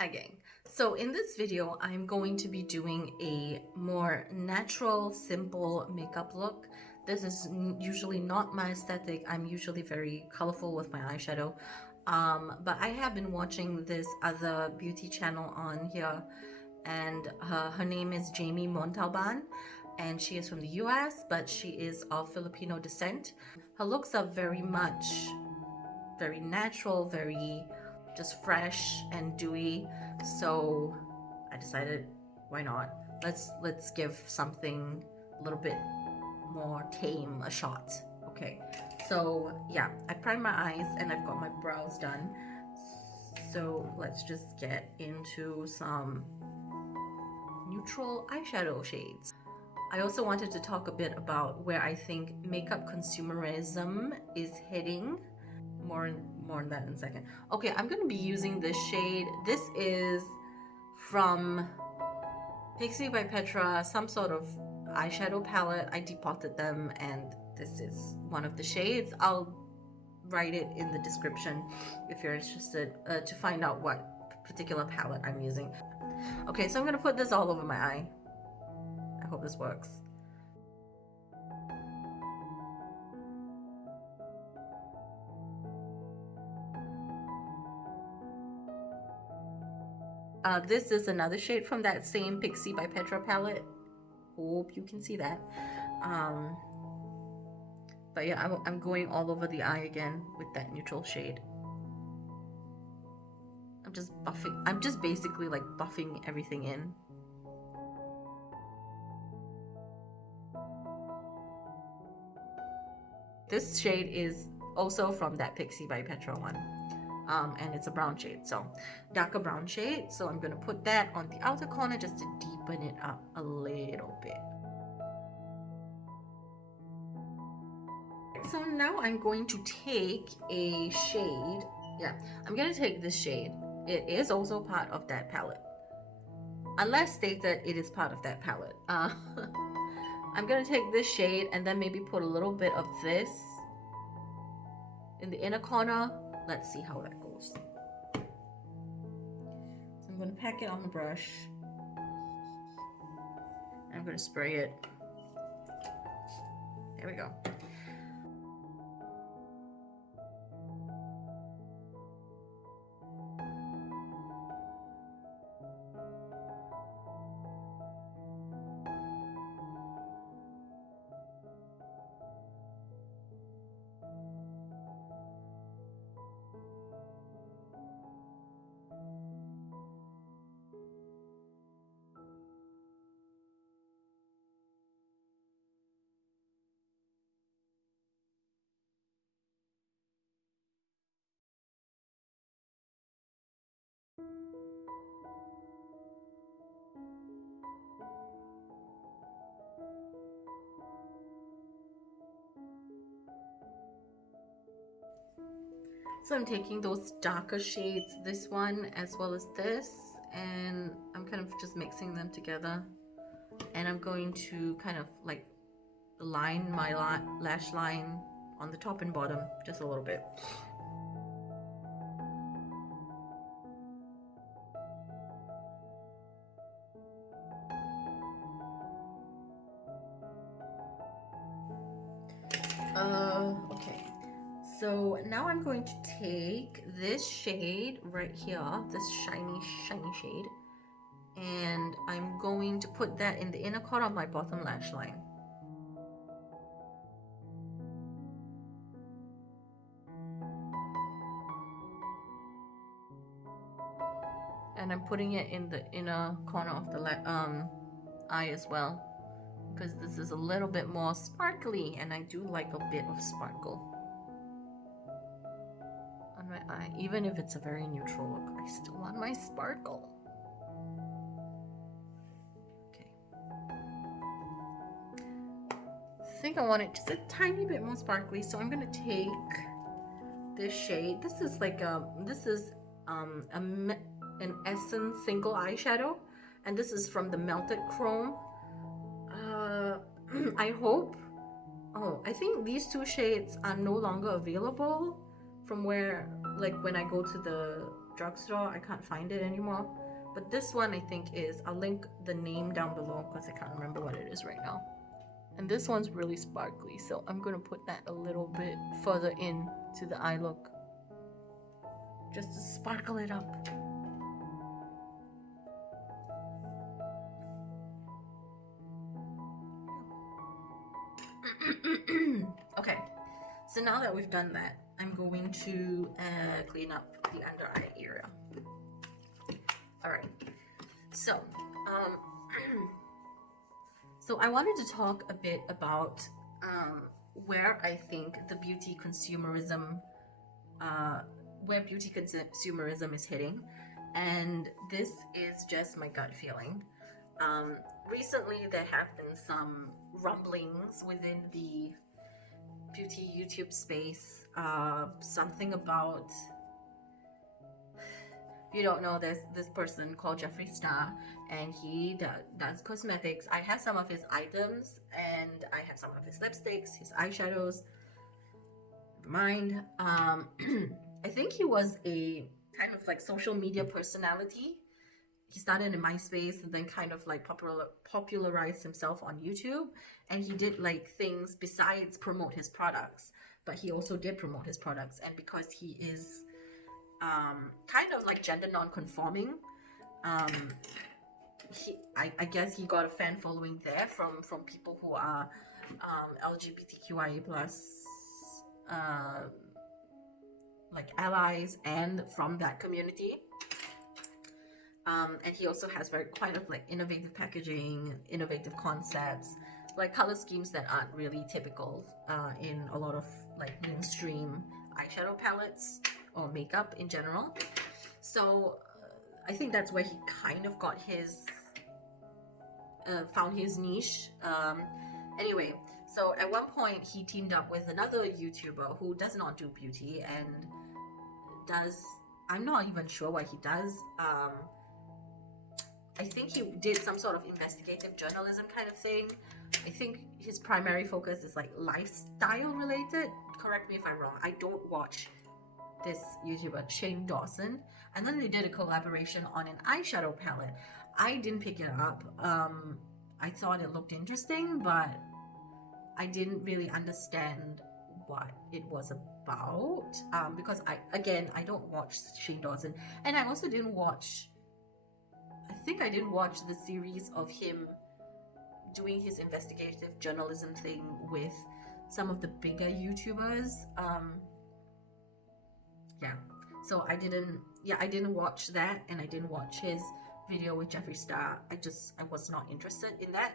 Hi gang. So in this video, I'm going to be doing a more natural, simple makeup look. This is usually not my aesthetic. I'm usually very colorful with my eyeshadow. But I have been watching this other beauty channel on here, and her name is Jamie Montalban, and she is from the US, but she is of Filipino descent. Her looks are very natural, very just fresh and dewy. So I decided, why not? Let's give something a little bit more tame a shot. Okay, so yeah, I primed my eyes and I've got my brows done. So let's just get into some neutral eyeshadow shades. I also wanted to talk a bit about where I think makeup consumerism is heading. More on that in a second. Okay, I'm gonna be using this shade. This is from Pixi by Petra, some sort of eyeshadow palette. I depotted them and this is one of the shades. I'll write it in the description if you're interested to find out what particular palette I'm using. Okay, so I'm gonna put this all over my eye. I hope this works. This is another shade from that same Pixi by Petra palette. Hope you can see that. But yeah, I'm going all over the eye again with that neutral shade. I'm just basically like buffing everything in. This shade is also from that Pixi by Petra one. And it's a brown shade, so darker brown shade. So I'm gonna put that on the outer corner just to deepen it up a little bit. So now I'm going to take a shade. Yeah, I'm gonna take this shade. It is also part of that palette, unless stated it is part of that palette. I'm gonna take this shade and then maybe put a little bit of this in the inner corner. Let's see how that goes. So I'm going to pack it on the brush. And I'm going to spray it. There we go. So I'm taking those darker shades, this one as well as this, and I'm kind of just mixing them together. And I'm going to kind of like line my lash line on the top and bottom just a little bit. Okay. So now I'm going to take this shade right here, this shiny shade, and I'm going to put that in the inner corner of my bottom lash line. And I'm putting it in the inner corner of the eye as well, because this is a little bit more sparkly and I do like a bit of sparkle on my eye. Even if it's a very neutral look, I still want my sparkle. Okay. I think I want it just a tiny bit more sparkly, so I'm gonna take this shade. This is like an Essence single eyeshadow, and this is from the Melted Chrome. I hope. Oh, I think these two shades are no longer available from where, like when I go to the drugstore. I can't find it anymore. But this one I think is, I'll link the name down below because I can't remember what it is right now. And this one's really sparkly, so I'm gonna put that a little bit further in to the eye look, just to sparkle it up. Okay, so now that we've done that, I'm going to clean up the under eye area. All right, so so I wanted to talk a bit about where I think the beauty consumerism, is hitting, and this is just my gut feeling. Recently, there have been some rumblings within the beauty YouTube space. Something about, if you don't know, there's this person called Jeffree Star, and he does cosmetics. I have some of his items, and I have some of his lipsticks, his eyeshadows. Never mind. I think he was a kind of like social media personality. He started in MySpace and then kind of like popularized himself on YouTube, and he did like things besides promote his products, but he also did promote his products. And because he is kind of like gender non-conforming, I guess he got a fan following there from people who are LGBTQIA plus like allies and from that community. And he also has quite of like innovative packaging, innovative concepts, like color schemes that aren't really typical in a lot of like mainstream eyeshadow palettes or makeup in general. So I think that's where he kind of got his found his niche. Anyway, so at one point he teamed up with another YouTuber who does not do beauty and does, I'm not even sure what he does. I think he did some sort of investigative journalism kind of thing. I think his primary focus is like lifestyle related. Correct me if I'm wrong. I don't watch this YouTuber, Shane Dawson. And then they did a collaboration on an eyeshadow palette. I didn't pick it up. I thought it looked interesting, but I didn't really understand what it was about. Because I don't watch Shane Dawson. And I also didn't watch, I think I didn't watch the series of him doing his investigative journalism thing with some of the bigger YouTubers. Yeah, so I didn't watch that, and I didn't watch his video with Jeffree Star. I was not interested in that.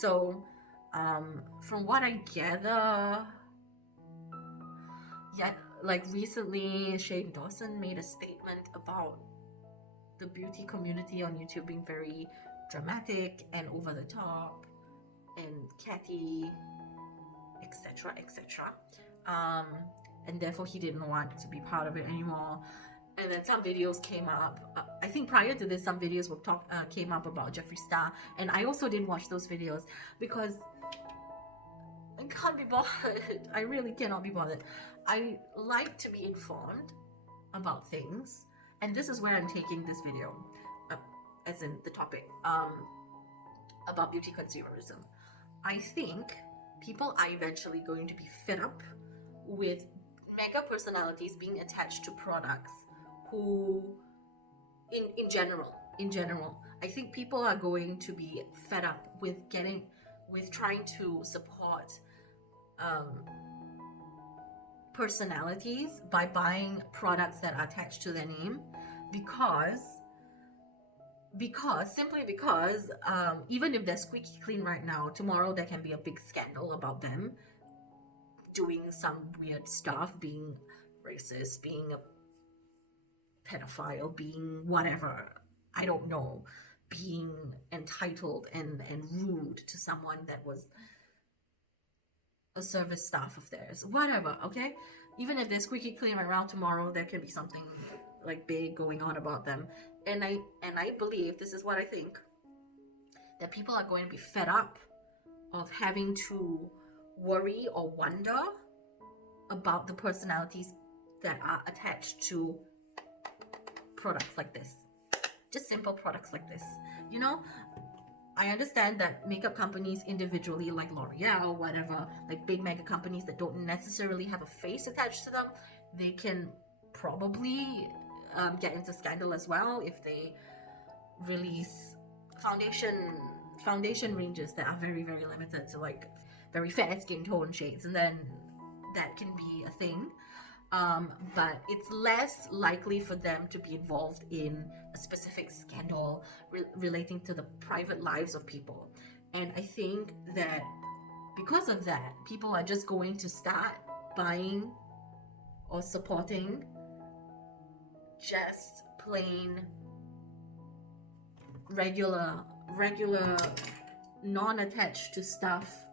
So from what I gather, yeah, like recently Shane Dawson made a statement about the beauty community on YouTube being very dramatic and over the top and catty, etc., etc. And therefore he didn't want to be part of it anymore. And then some videos came up. I think prior to this, some videos came up about Jeffree Star, and I also didn't watch those videos because I can't be bothered. I really cannot be bothered. I like to be informed about things. And this is where I'm taking this video, as in the topic, about beauty consumerism. I think people are eventually going to be fed up with mega personalities being attached to products who, in general, I think people are going to be fed up with trying to support personalities by buying products that are attached to their name, because even if they're squeaky clean right now, tomorrow there can be a big scandal about them doing some weird stuff, being racist, being a pedophile, being whatever, I don't know, being entitled and rude to someone that was a service staff of theirs, whatever. Okay, even if they're squeaky clean around, tomorrow there can be something like big going on about them. And I believe, this is what I think, that people are going to be fed up of having to worry or wonder about the personalities that are attached to products like this. Just simple products like this. You know, I understand that makeup companies individually, like L'Oreal, whatever, like big mega companies that don't necessarily have a face attached to them, they can probably get into scandal as well if they release foundation ranges that are very, very limited to like very fair skin tone shades, and then that can be a thing. But it's less likely for them to be involved in a specific scandal relating to the private lives of people. And I think that because of that, people are just going to start buying or supporting just plain regular non-attached to stuff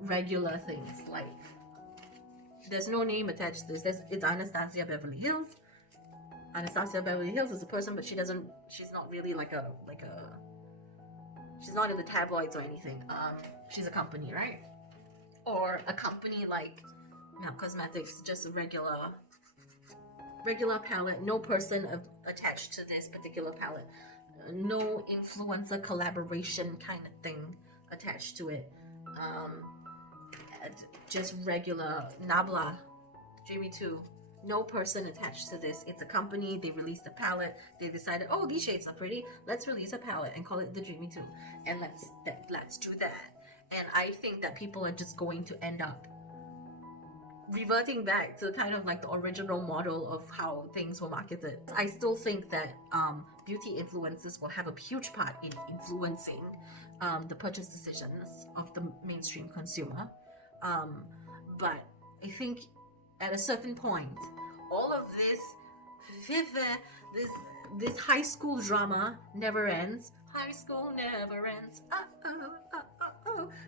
regular things. Like, there's no name attached to this. It's Anastasia Beverly Hills. Anastasia Beverly Hills is a person, but she's not really like a she's not in the tabloids or anything. She's a company, right? Or a company like MAP Cosmetics, just a regular palette, no person attached to this particular palette, no influencer collaboration kind of thing attached to it. Just regular Nabla, Jamie too. No person attached to this. It's a company. They released a palette. They decided, oh, these shades are pretty. Let's release a palette and call it the Jamie 2, and let's do that. And I think that people are just going to end up reverting back to kind of like the original model of how things were marketed. I still think that beauty influencers will have a huge part in influencing the purchase decisions of the mainstream consumer. But I think at a certain point, all of this high school drama never ends. High school never ends.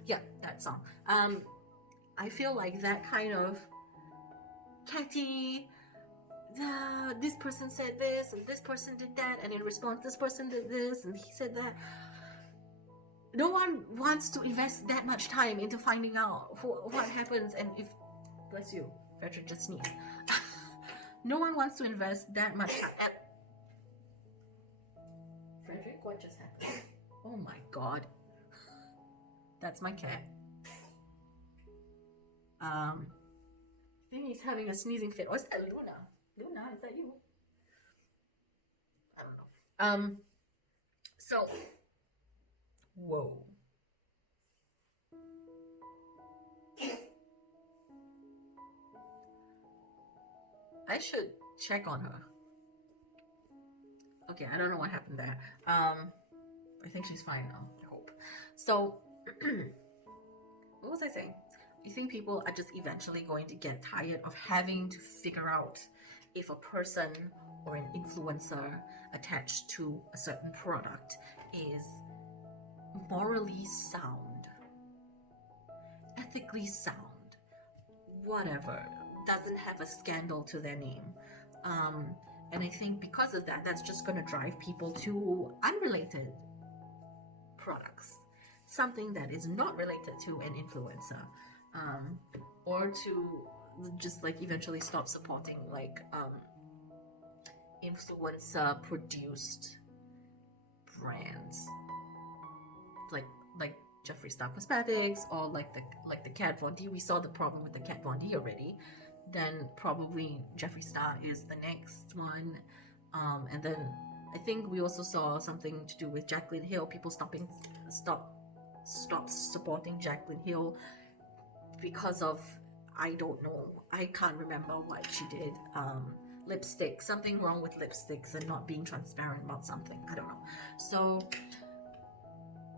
Yeah, that song. I feel like that kind of catty, this person said this and this person did that, and in response this person did this and he said that. No one wants to invest that much time into finding out what happens, and if, bless you, Petra just sneezed. No one wants to invest that much time. Frederick, what just happened? Oh my god. That's my cat. I think he's having a sneezing fit. Or is that Luna? Luna, is that you? I don't know. So, whoa. I should check on her. Okay, I don't know what happened there. I think she's fine now, I hope. So, what was I saying? I think people are just eventually going to get tired of having to figure out if a person or an influencer attached to a certain product is morally sound, ethically sound, whatever, doesn't have a scandal to their name. And I think because of that, that's just going to drive people to unrelated products, something that is not related to an influencer, or to just like eventually stop supporting like influencer produced brands like Jeffree Star Cosmetics, or like the Kat Von D. We saw the problem with the Kat Von D already. Then probably Jeffree Star is the next one, and then I think we also saw something to do with Jaclyn Hill. People stopped supporting Jaclyn Hill because of, I don't know, I can't remember what she did. Lipstick, something wrong with lipsticks and not being transparent about something. I don't know. So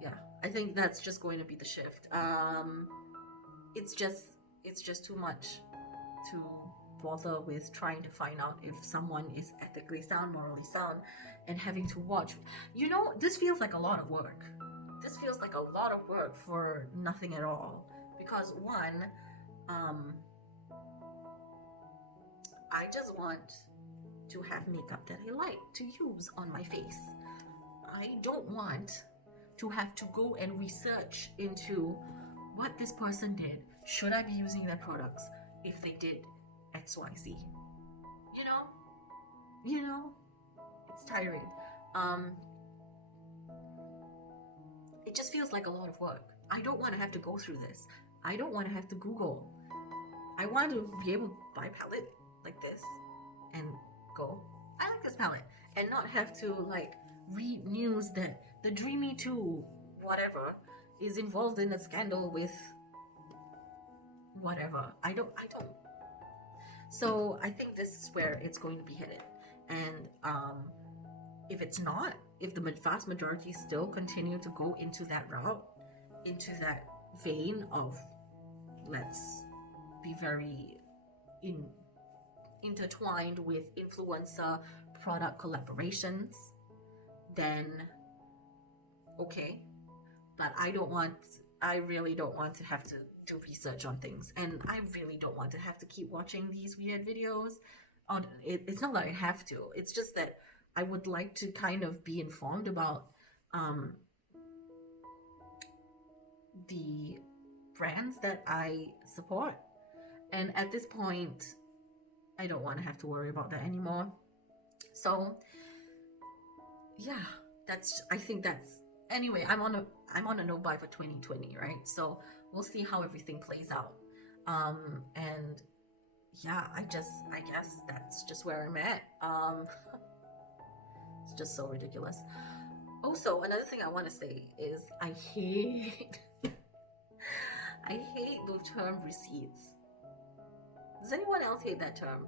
yeah, I think that's just going to be the shift. It's just too much to bother with trying to find out if someone is ethically sound, morally sound, and having to watch. You know, this feels like a lot of work. This feels like a lot of work for nothing at all. Because one, I just want to have makeup that I like to use on my face. I don't want to have to go and research into what this person did. Should I be using their products if they did XYZ? You know? you know, it's tiring. It just feels like a lot of work. I don't want to have to go through this. I don't want to have to Google. I want to be able to buy a palette like this and go, I like this palette, and not have to like read news that the Dreamy 2 whatever is involved in a scandal with whatever. I don't. So I think this is where it's going to be headed. And if it's not, if the vast majority still continue to go into that route, into that vein of let's be very intertwined with influencer product collaborations, then okay. But I really don't want to have to do research on things, and I really don't want to have to keep watching these weird videos on it. It's not that I have to, it's just that I would like to kind of be informed about the brands that I support, and at this point I don't want to have to worry about that anymore. So yeah, I think that's anyway. I'm on a no buy for 2020, right? So we'll see how everything plays out. And yeah, I guess that's just where I'm at. It's just so ridiculous. Also, another thing I want to say is I hate the term receipts. Does anyone else hate that term?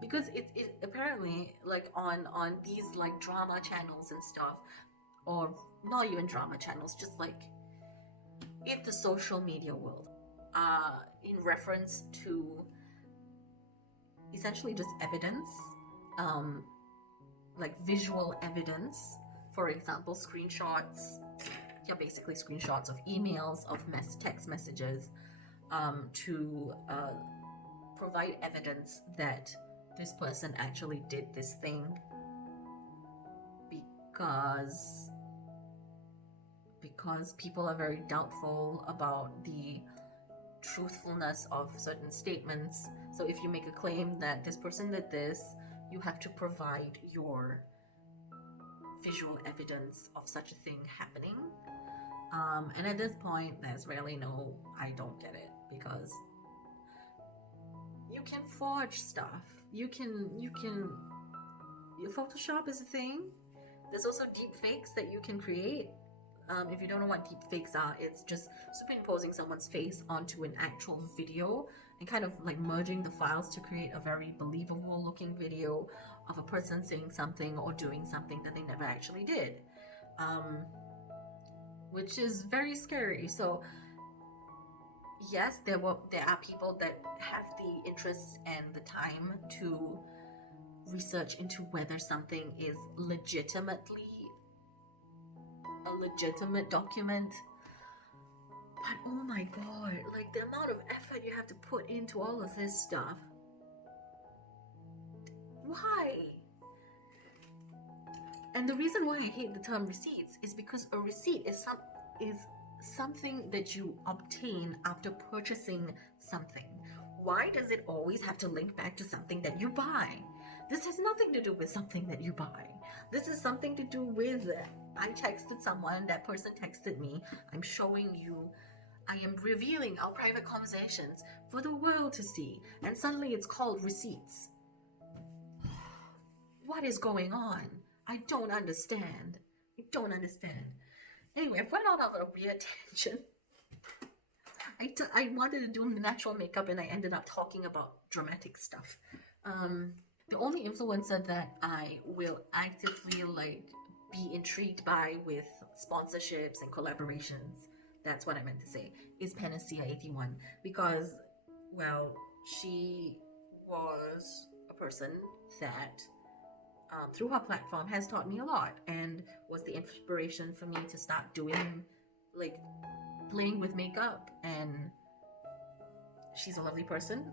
Because it apparently, like on these like drama channels and stuff, or not even drama channels, just like in the social media world, in reference to essentially just evidence, like visual evidence, for example, screenshots. Yeah, basically screenshots of emails, of text messages, to provide evidence that this person actually did this thing, because people are very doubtful about the truthfulness of certain statements. So if you make a claim that this person did this, you have to provide your visual evidence of such a thing happening. And at this point, there's really no, I don't get it, because you can forge stuff. You can Photoshop is a thing. There's also deep fakes that you can create. If you don't know what deep fakes are, it's just superimposing someone's face onto an actual video and kind of like merging the files to create a very believable looking video of a person saying something or doing something that they never actually did, which is very scary. So yes, there are people that have the interest and the time to research into whether something is legitimately a legitimate document. But oh my god, like the amount of effort you have to put into all of this stuff. Why? And the reason why I hate the term receipts is because a receipt is something that you obtain after purchasing something. Why does it always have to link back to something that you buy? This has nothing to do with something that you buy. This is something to do with, I texted someone, that person texted me, I'm showing you, I am revealing our private conversations for the world to see, and suddenly it's called receipts. What is going on? I don't understand. Anyway, I've run out of a weird tangent. I wanted to do natural makeup and I ended up talking about dramatic stuff. The only influencer that I will actively like be intrigued by with sponsorships and collaborations, that's what I meant to say, is Panacea81, because, well, she was a person that through her platform has taught me a lot and was the inspiration for me to start doing, like, playing with makeup. And she's a lovely person.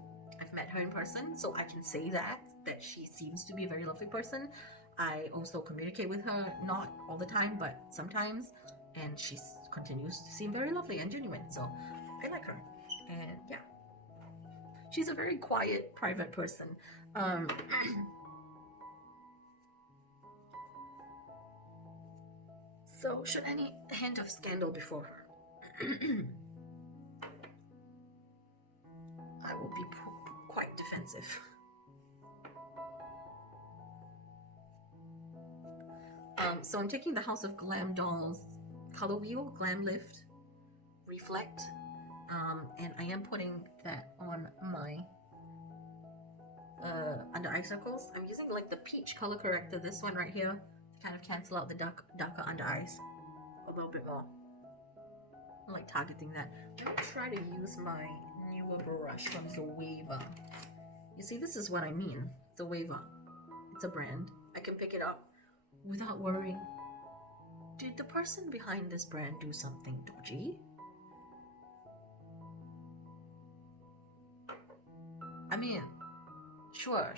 I've met her in person, so I can say that she seems to be a very lovely person. I also communicate with her, not all the time, but sometimes, and she continues to seem very lovely and genuine, so I like her. And yeah. She's a very quiet, private person. So, should any hint of scandal before her, I will be quite defensive. So I'm taking the House of Glamdolls Color Wheel, GlamLift, Reflect, and I am putting that on my under eye circles. I'm using like the peach color corrector, this one right here, to kind of cancel out the darker under eyes a little bit more. I like targeting that. I'm gonna try to use my newer brush from Zoeva. You see, this is what I mean. Zoeva. It's a brand. I can pick it up without worrying. Did the person behind this brand do something dodgy? I mean, sure,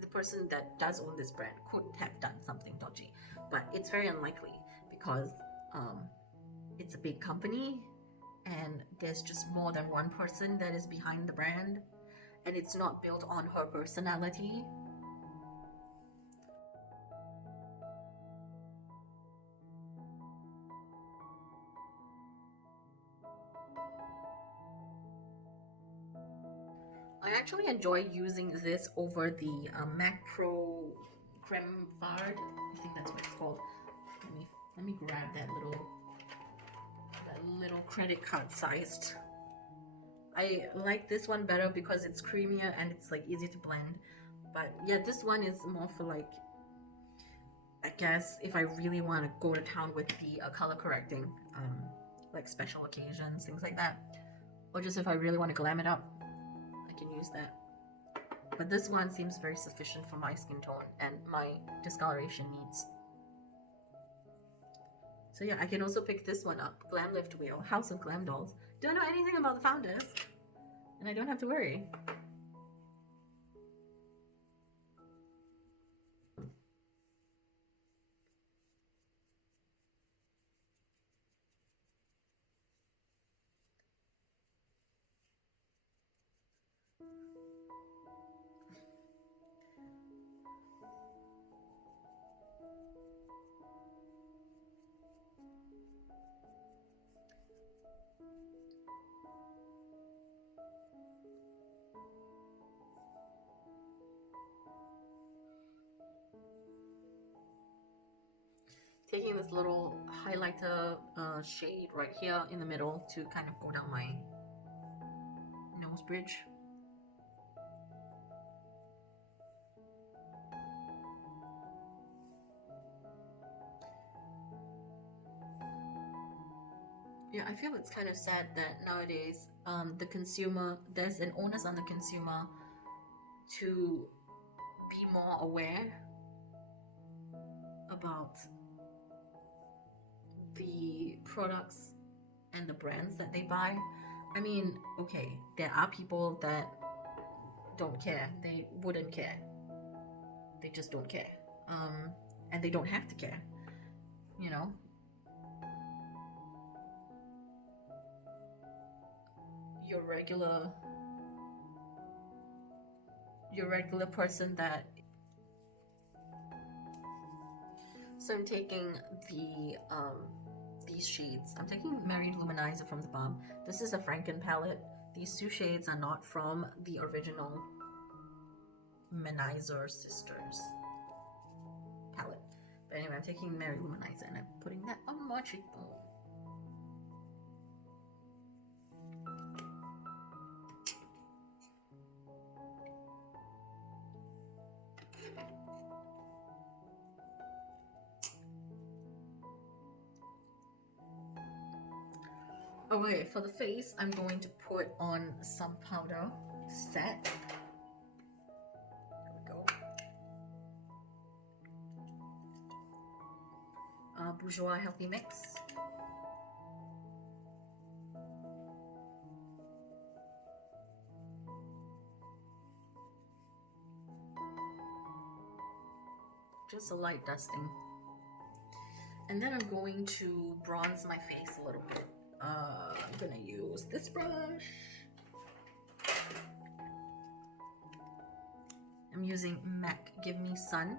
the person that does own this brand could have done something dodgy, but it's very unlikely because it's a big company and there's just more than one person that is behind the brand, and it's not built on her personality. I actually enjoy using this over the Mac Pro Creme Fard. I think that's what it's called. Let me grab that little credit card sized. I like this one better because it's creamier and it's like easy to blend. But yeah, this one is more for like, I guess if I really want to go to town with the color correcting, like special occasions, things like that, or just if I really want to glam it up, I can use that. But this one seems very sufficient for my skin tone and my discoloration needs. So yeah, I can also pick this one up, GlamLift Wheel, House of Glamdolls. Don't know anything about the founders, and I don't have to worry. Taking this little highlighter shade right here in the middle to kind of go down my nose bridge. Yeah, I feel it's kind of sad that nowadays the consumer, there's an onus on the consumer to be more aware about the products and the brands that they buy. I mean, okay, there are people that don't care. They wouldn't care. They just don't care. And they don't have to care, you know? Your regular person that. So I'm taking the these shades. I'm taking Married Luminizer from the Balm. This is a Franken palette. These two shades are not from the original Manizer Sisters palette. But anyway, I'm taking Married Luminizer and I'm putting that on my cheekbone. Okay, for the face, I'm going to put on some powder to set. There we go. Bourjois Healthy Mix. Just a light dusting. And then I'm going to bronze my face a little bit. I'm gonna use this brush. I'm using MAC Give Me Sun.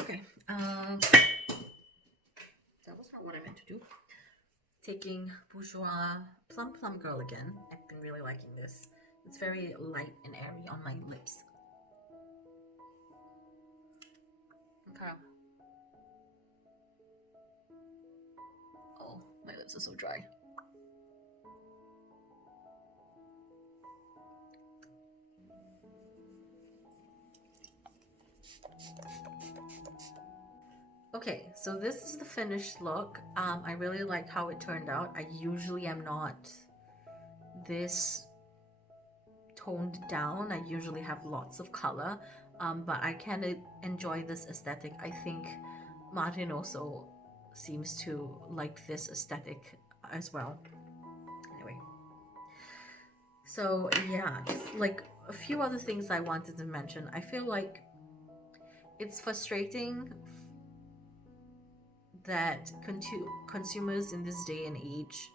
Okay, that was not what I meant to do. Taking Bourjois Plum Girl again. I've been really liking this. It's very light and airy on my lips. Okay. Oh, my lips are so dry. Okay, so this is the finished look. I really like how it turned out. I usually am not this toned down. I usually have lots of color, but I kind of enjoy this aesthetic. I think Martin also seems to like this aesthetic as well. Anyway, so yeah, just like a few other things I wanted to mention. I feel like it's frustrating that consumers in this day and age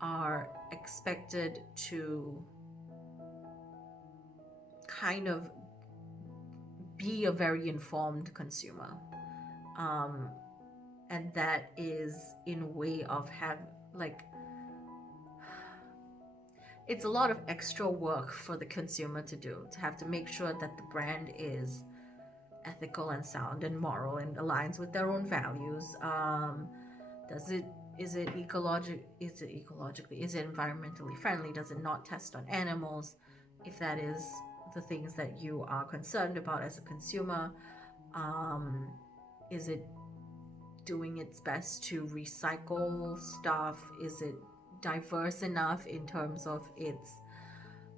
are expected to kind of be a very informed consumer, and that is in a way of it's a lot of extra work for the consumer to do, to have to make sure that the brand is ethical and sound and moral and aligns with their own values. Is it ecologically, is it environmentally friendly? Does it not test on animals? If that is the things that you are concerned about as a consumer, is it doing its best to recycle stuff? Is it diverse enough in terms of its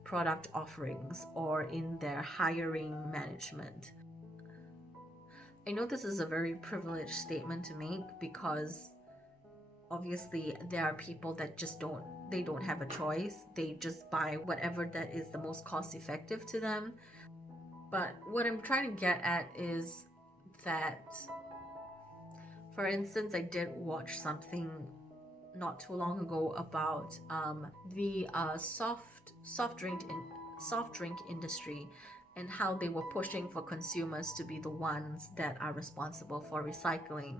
product offerings or in their hiring management? I know this is a very privileged statement to make because obviously there are people that just don't have a choice. They just buy whatever that is the most cost effective to them. But what I'm trying to get at is that, for instance, I did watch something not too long ago about the soft drink industry and how they were pushing for consumers to be the ones that are responsible for recycling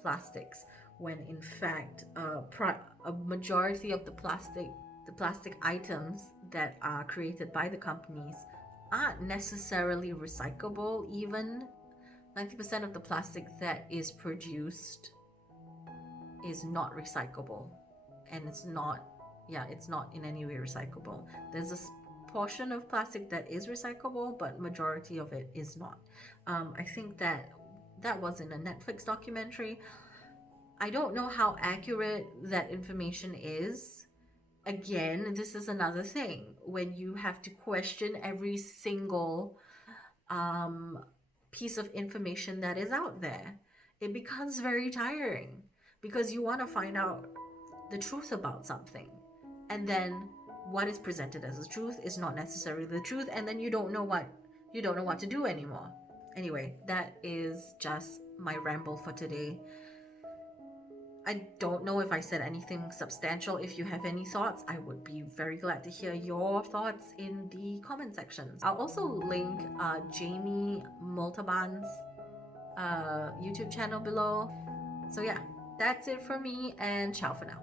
plastics, when in fact a majority of the plastic items that are created by the companies aren't necessarily recyclable. Even 90% of the plastic that is produced is not recyclable, and it's not in any way recyclable. There's a portion of plastic that is recyclable, but majority of it is not. I think that was in a Netflix documentary. I don't know how accurate that information is. Again, this is another thing when you have to question every single piece of information that is out there. It becomes very tiring because you want to find out the truth about something, and then what is presented as the truth is not necessarily the truth, and then you don't know what to do anymore. Anyway, that is just my ramble for today. I don't know if I said anything substantial. If you have any thoughts, I would be very glad to hear your thoughts in the comment sections. I'll also link Jamie Montalban's YouTube channel below. So yeah, that's it for me, and ciao for now.